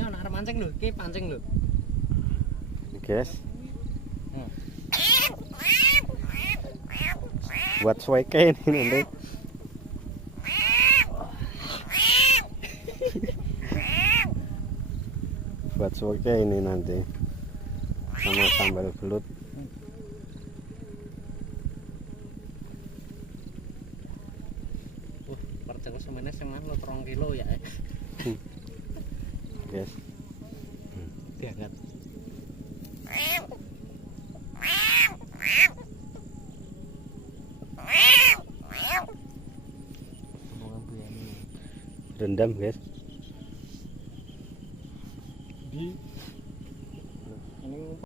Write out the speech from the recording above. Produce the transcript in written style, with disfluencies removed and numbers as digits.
Nyo nak arep mancing lho, iki pancing lho. Guys. Buat sueke ini nanti. Buat sueke ini nanti. Sama sambal belut. Perjeng semene sing mah 3 kilo ya. Guys. Diangkat. Rendam guys. Di